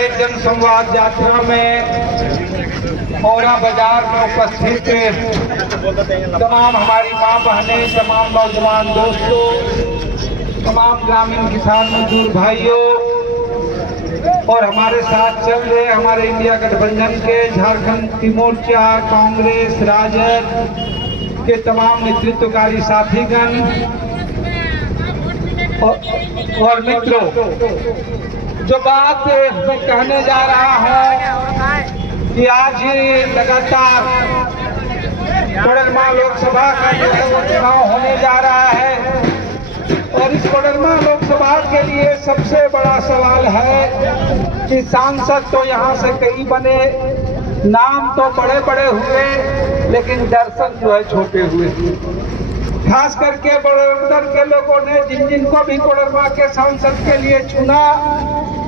एक जन संवाद यात्रा में औरा बाजार में उपस्थित तमाम हमारी माँ बहनें, तमाम नौजवान दोस्तों, तमाम ग्रामीण किसान मजदूर भाइयों और हमारे साथ चल रहे हमारे इंडिया गठबंधन के झारखंड मुक्ति मोर्चा, कांग्रेस, राजद के तमाम नेतृत्वकारी साथीगण और मित्रों, जो बात मैं कहने जा रहा हूं कि आज लगातार कोडरमा लोकसभा का जो है वो चुनाव होने जा रहा है और इस कोडरमा लोकसभा के लिए सबसे बड़ा सवाल है कि सांसद तो यहाँ से कई बने, नाम तो बड़े बड़े हुए, लेकिन दर्शन जो है छोटे हुए। खास करके बड़ौदा के लोगों ने जिनको भी कोडरमा के सांसद के लिए चुना,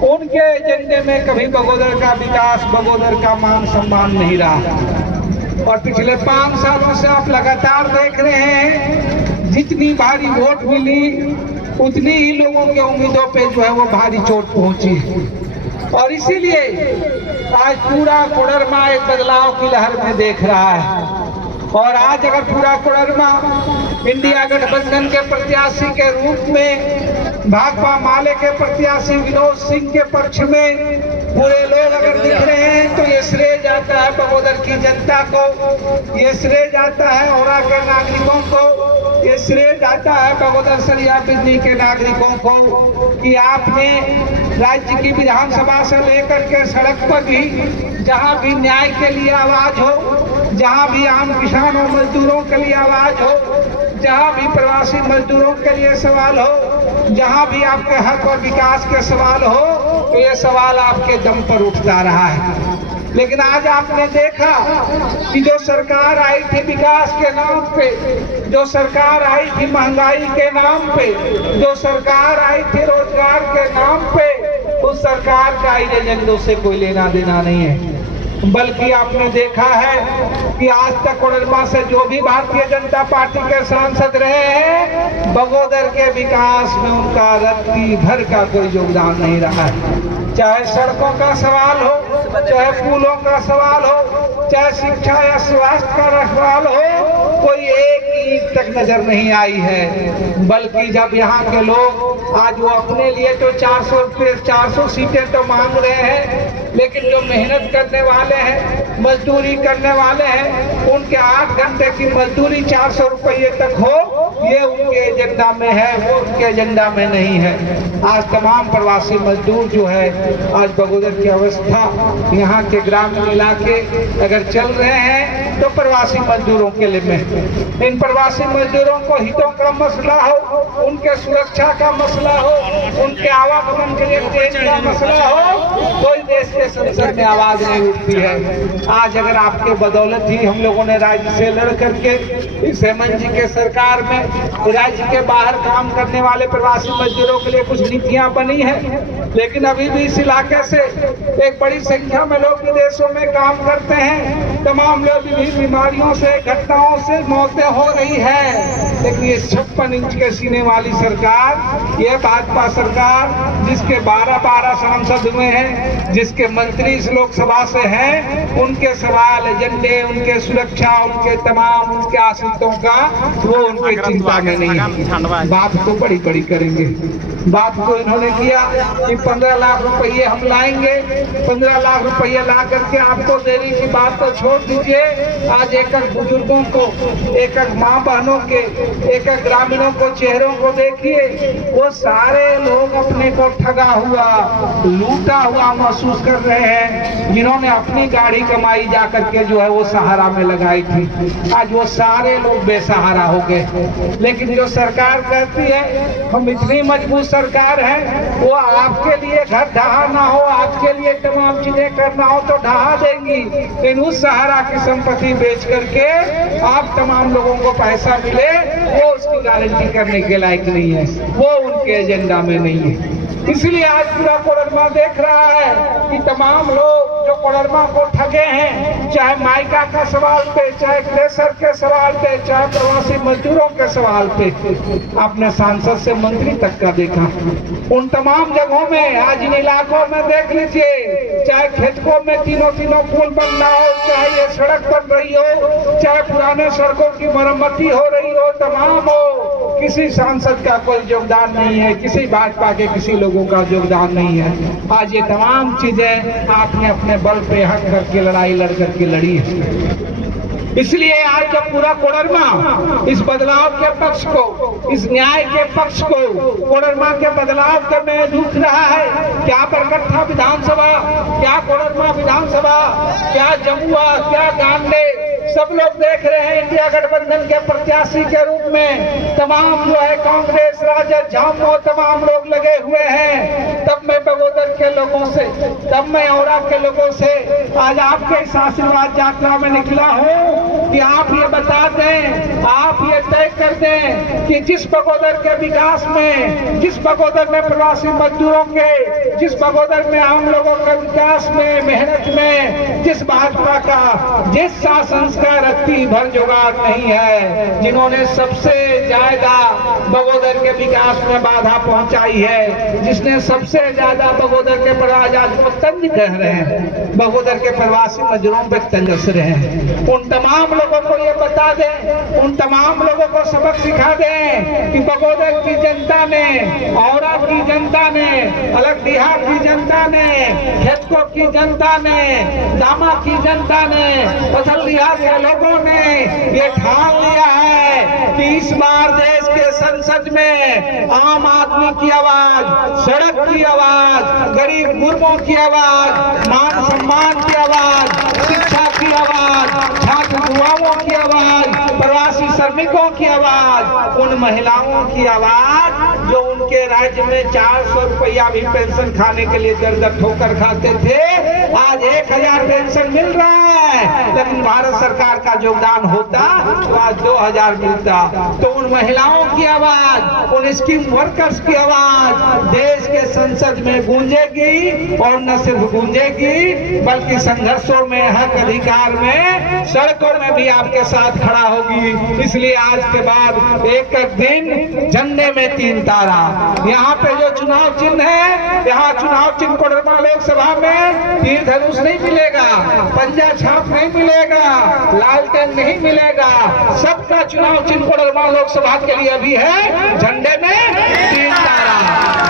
उनके एजेंडे में कभी बगोदर का विकास, बगोदर का मान सम्मान नहीं रहा। और पिछले 5 सालों से आप लगातार देख रहे हैं, जितनी भारी वोट मिली उतनी ही लोगों के उम्मीदों पे जो है वो भारी चोट पहुंची और इसीलिए आज पूरा कोडरमा एक बदलाव की लहर में देख रहा है। और आज अगर पूरा कोडरमा इंडिया गठबंधन के प्रत्याशी के रूप में भाकपा माले के प्रत्याशी विनोद सिंह के पक्ष में पूरे लोग अगर दिख रहे हैं, तो ये श्रेय जाता है बगोदर की जनता को, ये श्रेय जाता है औरा के नागरिकों को, ये श्रेय जाता है बगोदर सरिया बिजली के नागरिकों को कि आपने राज्य की विधानसभा से लेकर के सड़क पर भी जहां भी न्याय के लिए आवाज हो, जहां भी आम किसानों मजदूरों के लिए आवाज हो, जहां भी प्रवासी मजदूरों के लिए सवाल हो, जहां भी आपके हक और विकास के सवाल हो, तो ये सवाल आपके दम पर उठता रहा है। लेकिन आज आपने देखा कि जो सरकार आई थी विकास के नाम पे, जो सरकार आई थी महंगाई के नाम पे, जो सरकार आई थी रोजगार के नाम पे, उस सरकार का एजेंडों से कोई लेना देना नहीं है। बल्कि आपने देखा है कि आज तक कोडरमा से जो भी भारतीय जनता पार्टी के सांसद रहे हैं, बगोदर के विकास में उनका रत्ती भर का कोई योगदान नहीं रहा है। चाहे सड़कों का सवाल हो, चाहे पुलों का सवाल हो, चाहे शिक्षा या स्वास्थ्य का सवाल हो, कोई एक ईंट तक नजर नहीं आई है। बल्कि जब यहाँ के लोग आज वो अपने लिए तो 400 सीटें तो मांग रहे हैं, लेकिन जो मेहनत करने वाले हैं, मजदूरी करने वाले हैं, उनके 8 घंटे की मजदूरी 400 रुपये तक हो, ये उनके एजेंडा में है, वो उनके एजेंडा में नहीं है। आज तमाम प्रवासी मजदूर जो है, आज बगोदर की अवस्था, यहाँ के ग्रामीण इलाके अगर चल रहे हैं तो प्रवासी मजदूरों के लिए में इन प्रवासी मजदूरों को हितों का मसला हो, उनके सुरक्षा का मसला हो, उनके आवागमन के लिए ट्रेन का मसला हो, कोई देश के संसद में आवाज नहीं उठती है। आज अगर आपके बदौलत ही हम लोगों ने राज्य से लड़ करके इस हेमंत जी के सरकार में राज्य के बाहर काम करने वाले प्रवासी मजदूरों के लिए कुछ नीतियां बनी है, लेकिन अभी भी इस इलाके से एक बड़ी संख्या में लोग विदेशों में काम करते हैं। तमाम लोग विभिन्न बीमारियों से, घटनाओं से मौतें हो रही है। लेकिन ये 56 इंच के सीने वाली सरकार, ये भाजपा सरकार, जिसके 12 सांसद हुए हैं, जिसके मंत्री इस लोकसभा से हैं, उनके सवाल, एजेंडे, उनके सुरक्षा, उनके तमाम उनके आश्रितों का वो उनके चिंता में नहीं है। बात तो बड़ी बड़ी करेंगे। बात को इन्होंने किया कि 15 लाख रुपये हम लाएंगे, 15 लाख रुपये ला करके आपको देने की बात तो छोड़ दीजिए। आज एक एक बुजुर्गों को, एक एक माँ बहनों के, एक एक ग्रामीणों को, चेहरों को देखिए, वो सारे लोग अपने को ठगा हुआ, लूटा हुआ महसूस कर रहे हैं, जिन्होंने अपनी गाड़ी कमाई जा करके जो है वो सहारा में लगाई थी। आज वो सारे लोग बेसहारा हो गए। लेकिन जो सरकार कहती है हम इतनी मजबूत सरकार है, वो आपके लिए घर ढहा ना हो, आपके लिए तमाम चीजें करना हो तो ढहा देंगी, लेकिन उस सहारा की संपत्ति बेच करके आप तमाम लोगों को पैसा मिले, वो उसकी गारंटी करने के लायक नहीं है, वो उनके एजेंडा में नहीं है। इसलिए आज पूरा कोडरमा देख रहा है कि तमाम लोग जो कोडरमा को ठगे हैं, चाहे माइका का सवाल पे, चाहे क्रेशर के सवाल पे, चाहे प्रवासी मजदूरों के सवाल पे। आपने सांसद से मंत्री तक का देखा। उन तमाम जगहों में, आज इन इलाकों में देख लीजिए, चाहे खेतकों में तीनों पुल बनना हो, चाहे ये सड़क बन रही हो, चाहे पुराने सड़कों की मरम्मती हो रही हो, तमाम हो, किसी सांसद का कोई योगदान नहीं है, किसी भाजपा के किसी लोगों का योगदान नहीं है। आज ये तमाम चीजें आपने अपने बल पे हक करके लड़ाई लड़ करके लड़ी है। इसलिए आज जब पूरा कोडरमा इस बदलाव के पक्ष को, इस न्याय के पक्ष को, कोडरमा के बदलाव के में झूठ रहा है। क्या बरकट्ठा विधानसभा, क्या कोडरमा विधानसभा, क्या जमुआ, क्या गांडे, सब लोग देख रहे हैं। इंडिया गठबंधन के प्रत्याशी के रूप में तमाम जो है कांग्रेस, राजद, झामुमो तमाम लोग लगे हुए हैं। तब मैं बगोदर के लोगों से, तब मैं औरा के लोगों से आज आपके इस आशीर्वाद यात्रा में निकला हूँ कि आप ये बता दें, आप ये तय कर दें कि जिस बगोदर के विकास में, जिस बगोदर में प्रवासी मजदूरों के, जिस बगोदर में आम लोगों के विकास में, मेहनत में, जिस भाजपा का जिस शासन का रत्ती भर जुगाड़ नहीं है, जिन्होंने सबसे ज्यादा बगोदर के विकास में बाधा पहुंचाई है, जिसने सबसे ज्यादा बगोदर के आज को तंज कह रहे हैं, बगोदर के प्रवासी मजदूरों पर तंज रहे हैं, उन तमाम लोगों को ये बता दें, उन तमाम लोगों को सबक सिखा दें कि बगोदर की जनता ने, औरा की जनता ने, अलगडीहा की जनता ने, खेतको की जनता ने, दामा की जनता ने, पथलडीहा के लोगों ने ये ठान लिया है कि इस बार देश के संसद में आम आदमी की आवाज, सड़क की आवाज, गरीब गुरबों की आवाज, मान सम्मान की आवाज, शिक्षा की आवाज, छात्र युवाओं की आवाज, प्रवासी श्रमिकों की आवाज, उन महिलाओं की आवाज जो उनके राज्य में 400 रुपया भी पेंशन खाने के लिए दर दर ठोकर खाते थे, आज 1000 पेंशन मिल रहा है। लेकिन भारत सरकार का योगदान होता तो आज 2000 मिलता। तो उन महिलाओं की आवाज, उन स्कीम वर्कर्स की आवाज देश के संसद में गूंजेगी, और न सिर्फ गूंजेगी बल्कि संघर्षों में, हक अधिकार में, सड़कों में भी आपके साथ खड़ा होगी। इसलिए आज के बाद एक एक दिन झंडे में 3 तारा। यहाँ पे जो चुनाव चिन्ह है, यहाँ चुनाव चिन्ह कोडरमा लोकसभा में तीर धनुष नहीं मिलेगा, पंजा छाप नहीं मिलेगा, लालटेन नहीं मिलेगा। सबका चुनाव चिन्ह कोडरमा लोकसभा के लिए अभी है झंडे में 3 तारा।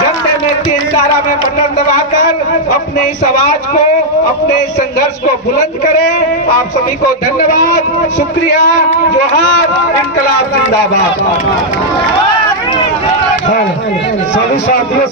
झंडे में 3 तारा में बटन दबाकर अपने इस आवाज को, अपने इस संघर्ष को बुलंद करें। आप सभी को धन्यवाद, शुक्रिया, जोहार, इनकलाब जिंदाबाद। सभी साथियों